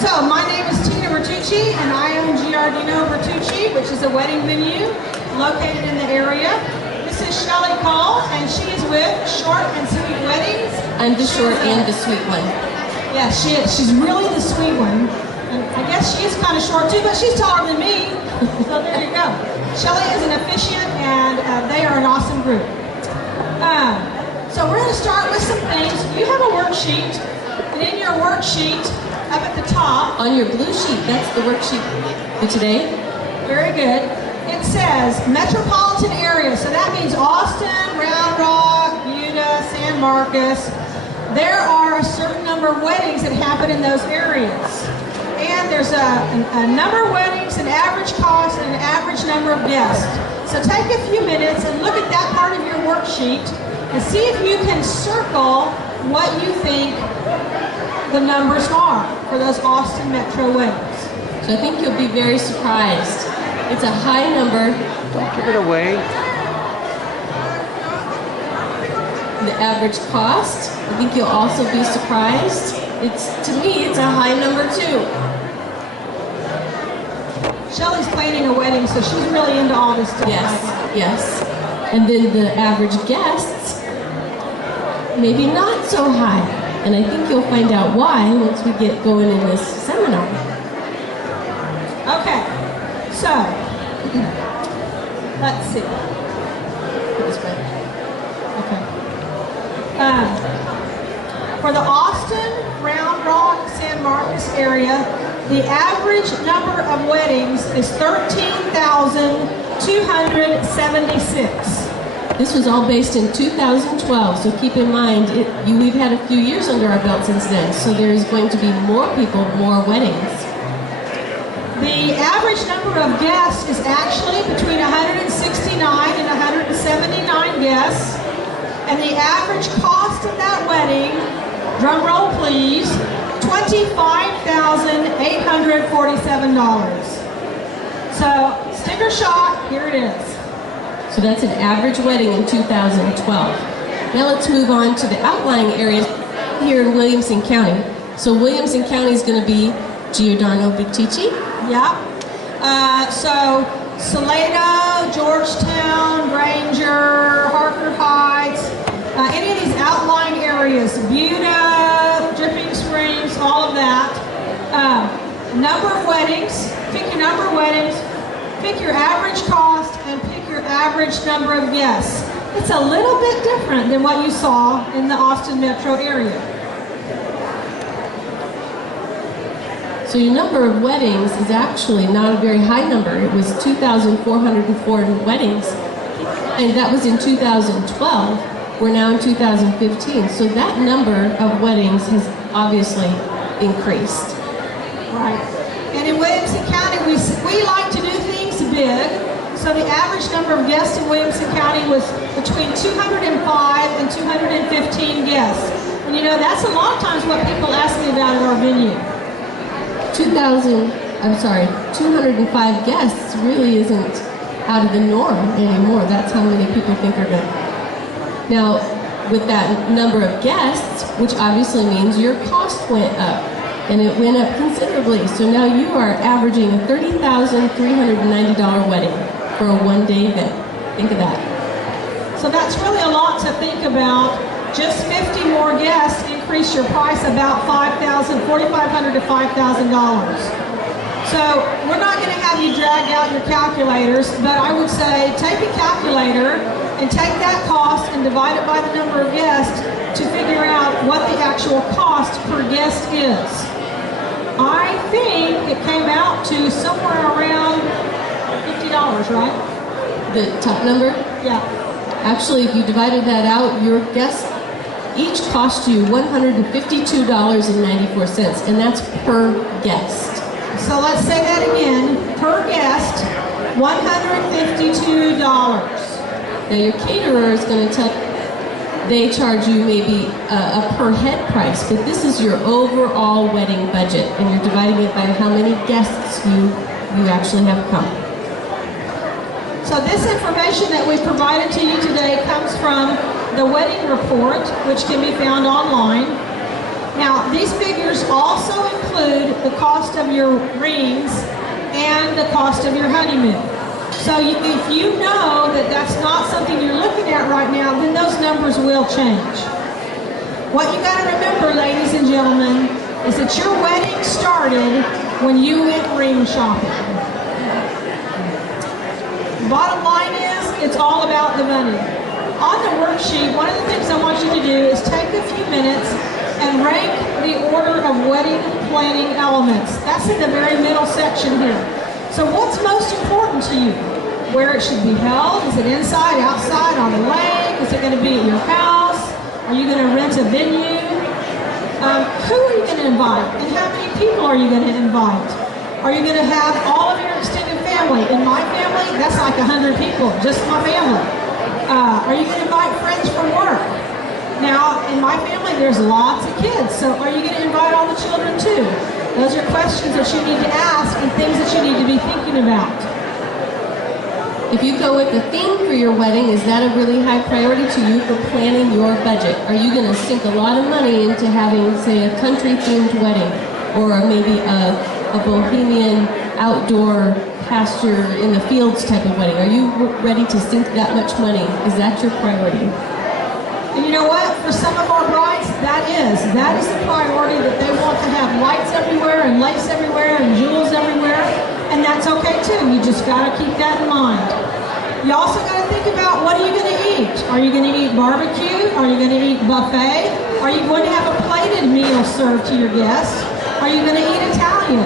So, my name is Tina Bertucci, and I own Georgetown, which is a wedding venue located in the area. This is Shelly Cole, and she is with Short and Sweet Weddings. I'm the short and the sweet one. Yeah, she is. She's really the sweet one. And I guess she is kind of short too, but she's taller than me. So there you go. Shelly is an officiant, and they are an awesome group. So we're going to start with some things. You have a worksheet, and in your worksheet, up at the top. On your blue sheet, that's the worksheet for today. Very good. It says metropolitan area, so that means Austin, Round Rock, Buda, San Marcos. There are a certain number of weddings that happen in those areas. And there's a number of weddings, an average cost, and an average number of guests. So take a few minutes and look at that part of your worksheet and see if you can circle what you think the numbers are for those Austin Metro weddings. So I think you'll be very surprised. It's a high number. Don't give it away. The average cost, I think you'll also be surprised. To me, it's a high number too. Shelly's planning a wedding, so she's really into all this stuff. Yes, yes. And then the average guests, maybe not so high. And I think you'll find out why once we get going in this seminar. Okay, so let's see. Okay. For the Austin, Round Rock, San Marcos area, the average number of weddings is 13,276. This was all based in 2012, so keep in mind, we've had a few years under our belt since then, so there's going to be more people, more weddings. The average number of guests is actually between 169 and 179 guests, and the average cost of that wedding, drum roll please, $25,847. So, sticker shock, here it is. So that's an average wedding in 2012. Now let's move on to the outlying areas here in Williamson County. So Williamson County is going to be Giordano Bertucci. Yeah. So Salado, Georgetown, Granger, Harker Heights, any of these outlying areas, Buda, Dripping Springs, all of that. Number of weddings, pick your number of weddings, pick your average cost, and pick your average number of guests. It's a little bit different than what you saw in the Austin metro area. So your number of weddings is actually not a very high number. It was 2,404 weddings, and that was in 2012. We're now in 2015. So that number of weddings has obviously increased. Right. And in Williamson County, we like to do things big. So the average number of guests in Williamson County was between 205 and 215 guests. And you know, that's a lot of times what people ask me about at our venue. 205 guests really isn't out of the norm anymore. That's how many people think are good. Now, with that number of guests, which obviously means your cost went up, and it went up considerably. So now you are averaging a $30,390 wedding for a one-day event. Think of that. So that's really a lot to think about. Just 50 more guests increase your price about $4,500 to $5,000. So we're not going to have you drag out your calculators, but I would say take a calculator and take that cost and divide it by the number of guests to figure out what the actual cost per guest is. I think it came out to somewhere around $50, right? The top number? Yeah. Actually, if you divided that out, your guests each cost you $152.94, and that's per guest. So let's say that again. Per guest, $152. Now your caterer is going to tell they charge you maybe a per head price, but this is your overall wedding budget, and you're dividing it by how many guests you actually have come. So this information that we provided to you today comes from the wedding report, which can be found online. Now, these figures also include the cost of your rings and the cost of your honeymoon. So if you know that that's not something you're looking at right now, then those numbers will change. What you got to remember, ladies and gentlemen, is that your wedding started when you went ring shopping. Bottom line is, it's all about the money. On the worksheet, one of the things I want you to do is take a few minutes and rank the order of wedding planning elements. That's in the very middle section here. So what's most important to you? Where it should be held? Is it inside, outside, on the lake? Is it going to be at your house? Are you going to rent a venue? Who are you going to invite? And how many people are you going to invite? Are you going to have all of your extended family? In my family, that's like 100 people, just my family. Are you going to invite friends from work? Now, in my family, there's lots of kids, so are you going to invite all the children too? Those are questions that you need to ask and things that you need to be thinking about. If you go with the theme for your wedding, is that a really high priority to you for planning your budget? Are you going to sink a lot of money into having, say, a country-themed wedding, or maybe a bohemian outdoor pasture in the fields type of wedding? Are you ready to sink that much money? Is that your priority? And you know what? For some of our brides, that is the priority, that they want to have lights everywhere and lace everywhere and jewels everywhere. And that's okay too. You just got to keep that in mind. You also got to think about, what are you going to eat? Are you going to eat barbecue? Are you going to eat buffet? Are you going to have a plated meal served to your guests? Are you going to eat Italian?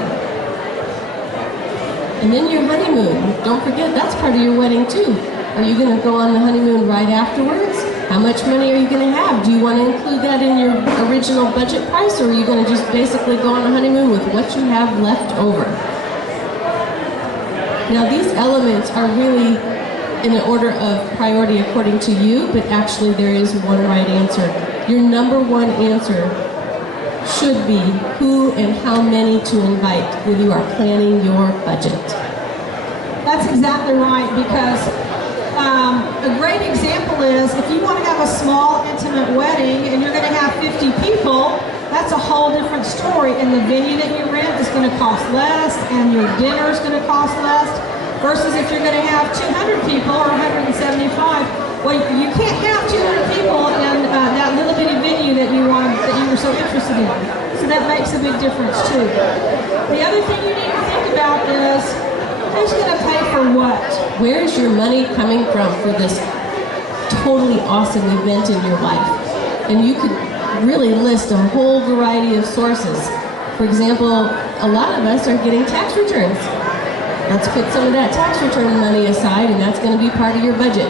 And then your honeymoon. Don't forget, that's part of your wedding too. Are you going to go on the honeymoon right afterwards? How much money are you going to have? Do you want to include that in your original budget price, or are you going to just basically go on a honeymoon with what you have left over? Now, these elements are really in an order of priority according to you, but actually there is one right answer. Your number one answer should be who and how many to invite when you are planning your budget. That's exactly right, because a great example is, if you want to have a small, intimate wedding and you're going to have 50 people, that's a whole different story. And the venue that you rent is going to cost less, and your dinner is going to cost less, versus if you're going to have 200 people or 175. Well, you can't have 200 people in that little bitty venue that you were so interested in. So that makes a big difference too. The other thing you need to think about is, who's going to pay for what? Where is your money coming from for this totally awesome event in your life? And you could really list a whole variety of sources. For example, a lot of us are getting tax returns. Let's put some of that tax return money aside, and that's going to be part of your budget.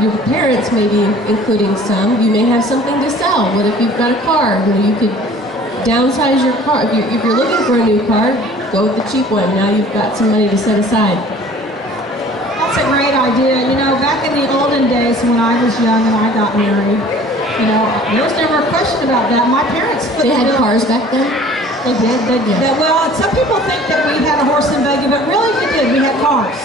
Your parents may be including some. You may have something to sell. What if you've got a car? You could downsize your car. If you're looking for a new car, go with the cheap one. Now you've got some money to set aside. That's a great idea. You know, back in the olden days when I was young and I got married, you know, there was never a question about that. My parents They had cars back then? They did. Well, some people think that we had a horse and buggy, but really we did. We had cars.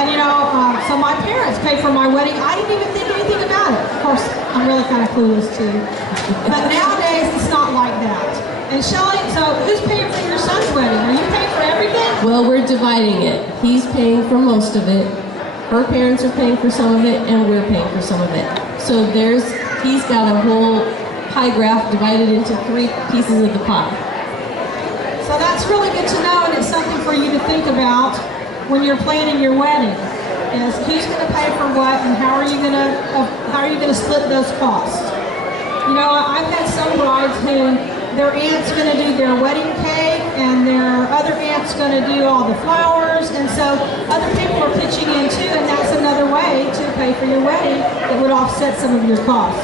And you know, so my parents paid for my wedding. I didn't even think anything about it. Of course, I'm really kind of clueless too. But nowadays, it's not like that. And Shelly, so who's paying for your son's wedding? Are you paying for everything? Well, we're dividing it. He's paying for most of it. Her parents are paying for some of it, and we're paying for some of it. So he's got a whole pie graph divided into 3 pieces of the pie. So that's really good to know, and it's something for you to think about when you're planning your wedding. Is who's going to pay for what, and how are you going to split those costs? You know, I've had some brides who their aunt's going to do their wedding cake, and their other aunt's going to do all the flowers, and so other people are pitching in too, and that's another way to pay for your wedding that would offset some of your costs.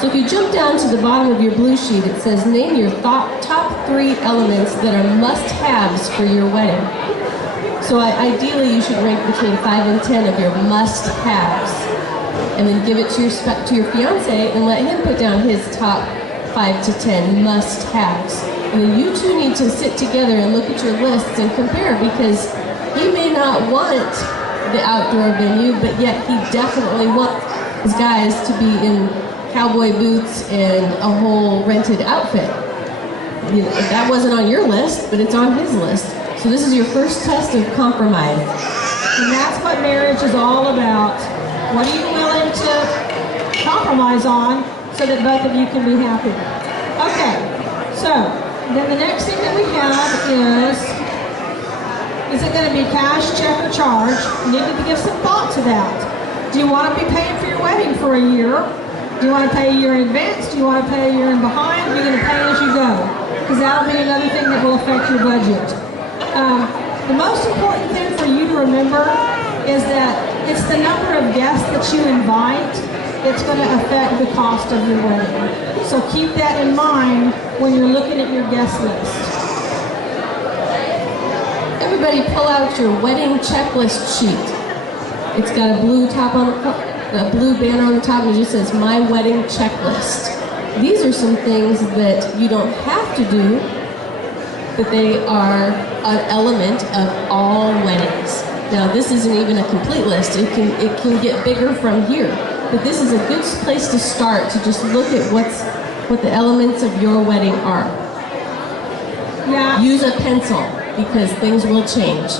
So if you jump down to the bottom of your blue sheet, it says name your top 3 elements that are must-haves for your wedding. So ideally you should rank between 5 and 10 of your must-haves, and then give it to your fiance and let him put down his top 5 to 10 must-haves. And then you two need to sit together and look at your lists and compare, because he may not want the outdoor venue, but yet he definitely wants his guys to be in cowboy boots and a whole rented outfit. You know, that wasn't on your list, but it's on his list. So this is your first test of compromise. And that's what marriage is all about. What are you willing to compromise on so that both of you can be happy? Okay, so then the next thing that we have is it going to be cash, check, or charge? You need to give some thought to that. Do you want to be paying for your wedding for a year? Do you want to pay a year in advance? Do you want to pay a year in behind? Are you going to pay as you go? Because that'll be another thing that will affect your budget. The most important thing for you to remember is that it's the number of guests that you invite. It's going to affect the cost of your wedding. So keep that in mind when you're looking at your guest list. Everybody pull out your wedding checklist sheet. It's got a blue top on a blue banner on the top, and it just says My Wedding Checklist. These are some things that you don't have to do, but they are an element of all weddings. Now, this isn't even a complete list. It can get bigger from here, but this is a good place to start, to just look at what the elements of your wedding are. Yeah. Use a pencil, because things will change.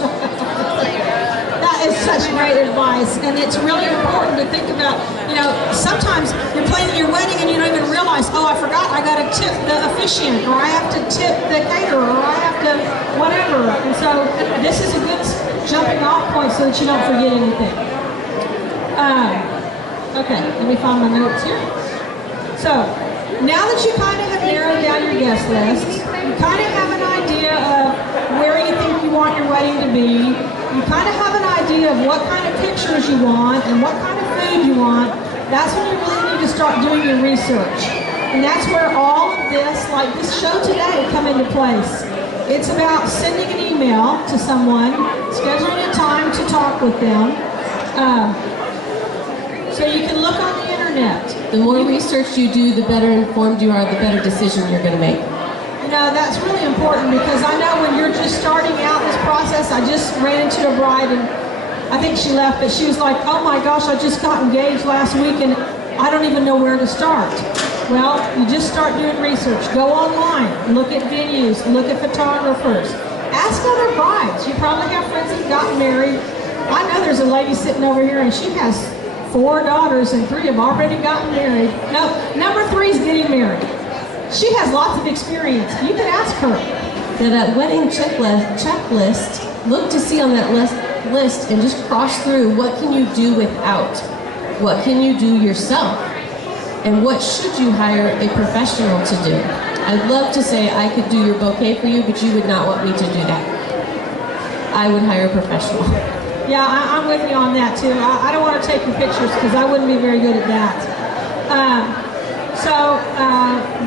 That is such great advice, and it's really important to think about, you know, sometimes you're planning your wedding and you don't even realize, oh, I forgot I got to tip the officiant, or I have to tip the caterer, or I have to whatever. And so this is a good jumping off point so that you don't forget anything. Okay, let me find my notes here. So, now that you kind of have narrowed down your guest list, you kind of have an idea of where you think you want your wedding to be, you kind of have an idea of what kind of pictures you want and what kind of food you want, that's when you really need to start doing your research. And that's where all of this, like this show today, come into place. It's about sending an email to someone, scheduling a time to talk with them, so you can look on the internet. The more research you do, the better informed you are, the better decision you're going to make. You know, that's really important, because I know when you're just starting out this process, I just ran into a bride, and I think she left, but she was like, oh my gosh, I just got engaged last week and I don't even know where to start. Well, you just start doing research. Go online, look at venues, look at photographers. Ask other brides. You probably have friends that got married. I know there's a lady sitting over here and she has 4 daughters and 3 have already gotten married. No, number 3 is getting married. She has lots of experience. You can ask her. Now that wedding checklist, look to see on that list and just cross through what can you do without? What can you do yourself? And what should you hire a professional to do? I'd love to say I could do your bouquet for you, but you would not want me to do that. I would hire a professional. Yeah, I'm with you on that too. I don't want to take your pictures because I wouldn't be very good at that.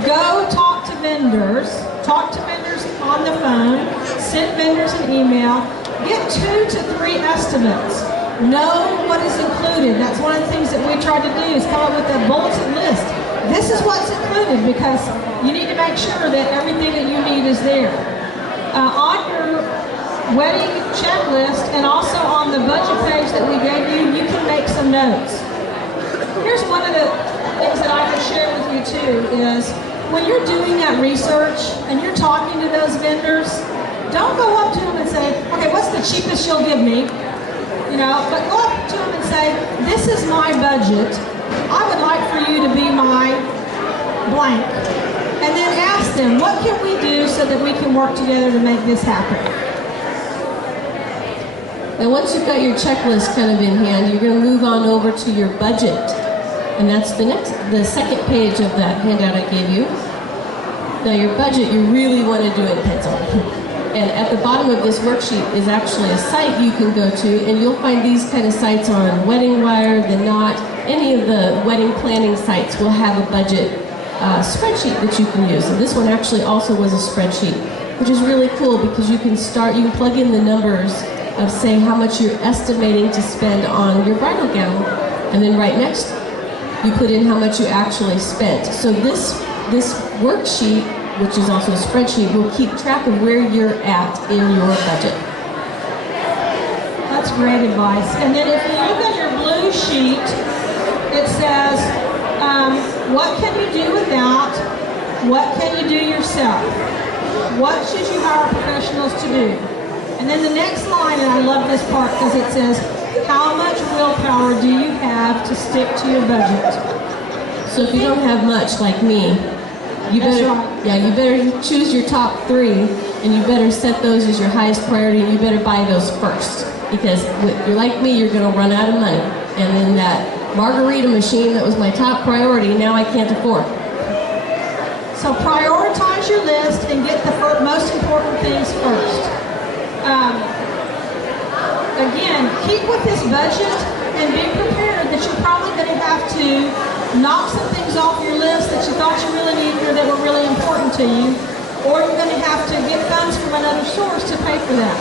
Go talk to vendors. Talk to vendors on the phone. Send vendors an email. Get 2 to 3 estimates. Know what is included. That's one of the things that we tried to do, is come up with a bulletin list. This is what's included, because you need to make sure that everything that you need is there. On your wedding checklist and also on the budget page that we gave you, you can make some notes. Here's one of the things that I can share with you too, is when you're doing that research and you're talking to those vendors, don't go up to them and say, okay, what's the cheapest you'll give me? You know, but go up to them and say, this is my budget. I would like for you to be my blank. And then ask them, what can we do so that we can work together to make this happen? And once you've got your checklist kind of in hand, you're going to move on over to your budget. And that's the second page of that handout I gave you. Now your budget, you really want to do in pencil. And at the bottom of this worksheet is actually a site you can go to, and you'll find these kind of sites on Wedding Wire, The Knot. Any of the wedding planning sites will have a budget spreadsheet that you can use. And this one actually also was a spreadsheet, which is really cool because you can plug in the numbers of, say, how much you're estimating to spend on your bridal gown. And then right next, you put in how much you actually spent. So this worksheet, which is also a spreadsheet, will keep track of where you're at in your budget. That's great advice. And then if you look at your blue sheet, it says, what can you do without? What can you do yourself? what should you hire professionals to do? And then the next line, and I love this part because it says, how much willpower do you have to stick to your budget? So if you don't have much, like me, you better choose your top 3, and you better set those as your highest priority, and you better buy those first. Because if you're like me, you're going to run out of money. And then that margarita machine that was my top priority, now I can't afford. So prioritize your list and get the most important things first. Again, keep with this budget and be prepared that you're probably going to have to knock some things off your list that you thought you really needed or that were really important to you, or you're going to have to get funds from another source to pay for that.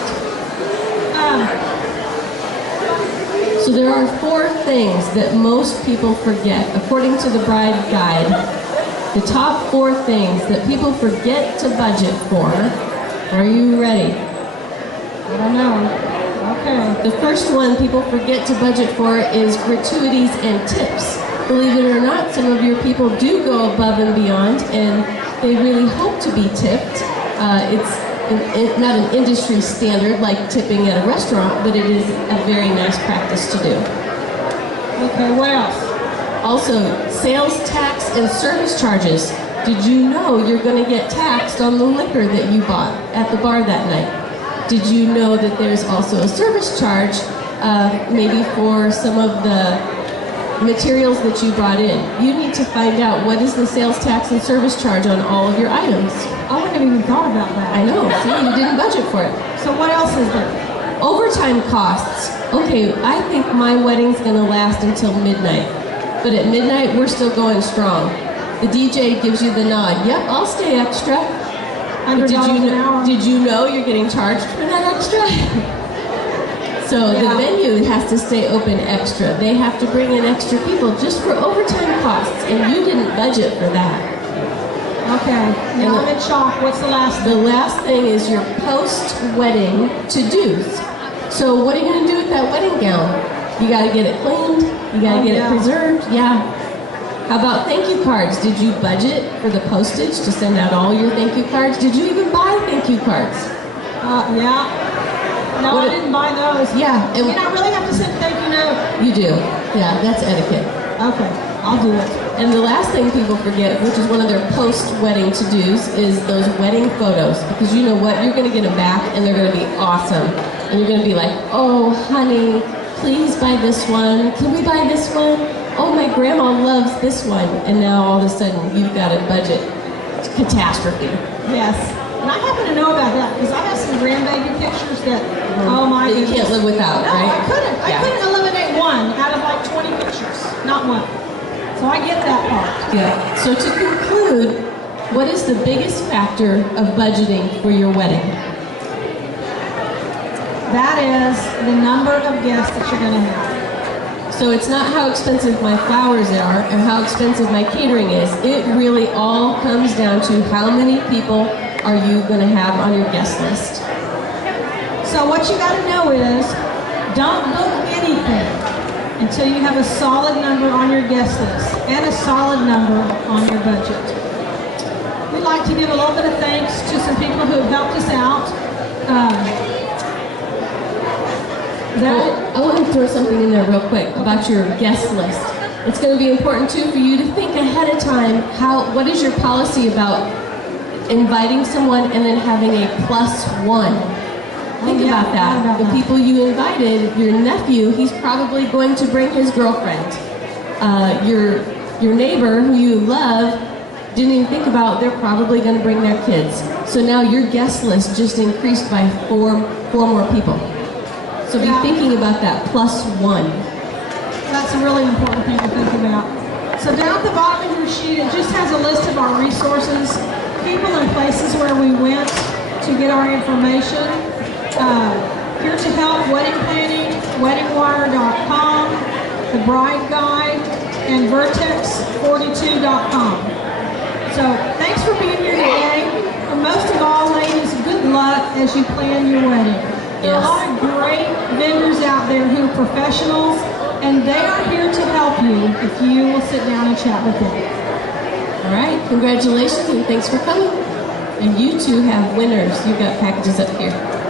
So there are 4 things that most people forget, according to the Bride Guide. The top 4 things that people forget to budget for. Are you ready? I don't know. Okay. The first one people forget to budget for is gratuities and tips. Believe it or not, some of your people do go above and beyond, and they really hope to be tipped. It's not an industry standard like tipping at a restaurant, but it is a very nice practice to do. Okay, what else? Also, sales tax and service charges. Did you know you're going to get taxed on the liquor that you bought at the bar that night? Did you know that there's also a service charge, maybe for some of the materials that you brought in? You need to find out what is the sales tax and service charge on all of your items. Oh, I haven't even thought about that. I know, see, you didn't budget for it. So what else is there? Overtime costs. Okay, I think my wedding's gonna last until midnight. But at midnight, we're still going strong. The DJ gives you the nod. Yep, I'll stay extra. But did you know you're getting charged for that extra? So the venue has to stay open extra. They have to bring in extra people just for overtime costs, and you didn't budget for that. Okay, now I'm in shock. What's the last thing? The last thing is your post-wedding to-dos. So what are you going to do with that wedding gown? You got to get it cleaned. You got to get it preserved. Yeah. How about thank you cards? Did you budget for the postage to send out all your thank you cards? Did you even buy thank you cards? Yeah. No, I didn't buy those. Yeah. I mean, I really have to send a thank you note. You do. Yeah, that's etiquette. Okay, I'll do it. And the last thing people forget, which is one of their post-wedding to-dos, is those wedding photos. Because you know what? You're going to get them back, and they're going to be awesome. And you're going to be like, oh, honey, please buy this one. Can we buy this one? Oh, my grandma loves this one. And now all of a sudden, you've got a budget catastrophe. Yes. And I happen to know about that because I have some grandbaby pictures that, oh my goodness. You can't live without, no, right? I couldn't. I couldn't eliminate one out of like 20 pictures. Not one. So I get that part. Yeah. So to conclude, what is the biggest factor of budgeting for your wedding? That is the number of guests that you're going to have. So it's not how expensive my flowers are or how expensive my catering is. It really all comes down to how many people are you going to have on your guest list. So what you got to know is, don't book anything until you have a solid number on your guest list and a solid number on your budget. We'd like to give a little bit of thanks to some people who have helped us out. I want to throw something in there real quick about your guest list. It's going to be important too for you to think ahead of time what is your policy about inviting someone and then having a +1. Think about that. The people you invited, your nephew, he's probably going to bring his girlfriend. Your neighbor who you love didn't even think about, they're probably going to bring their kids. So now your guest list just increased by four more people. So be thinking about that +1. That's a really important thing to think about. So down at the bottom of your sheet, it just has a list of our resources, people and places where we went to get our information. Here to help, wedding planning, weddingwire.com, the Bride Guide, and vertex42.com. So thanks for being here today. And most of all, ladies, good luck as you plan your wedding. There are a lot of great vendors out there who are professionals, and they are here to help you if you will sit down and chat with them. All right, congratulations and thanks for coming. And you two have winners. You've got packages up here.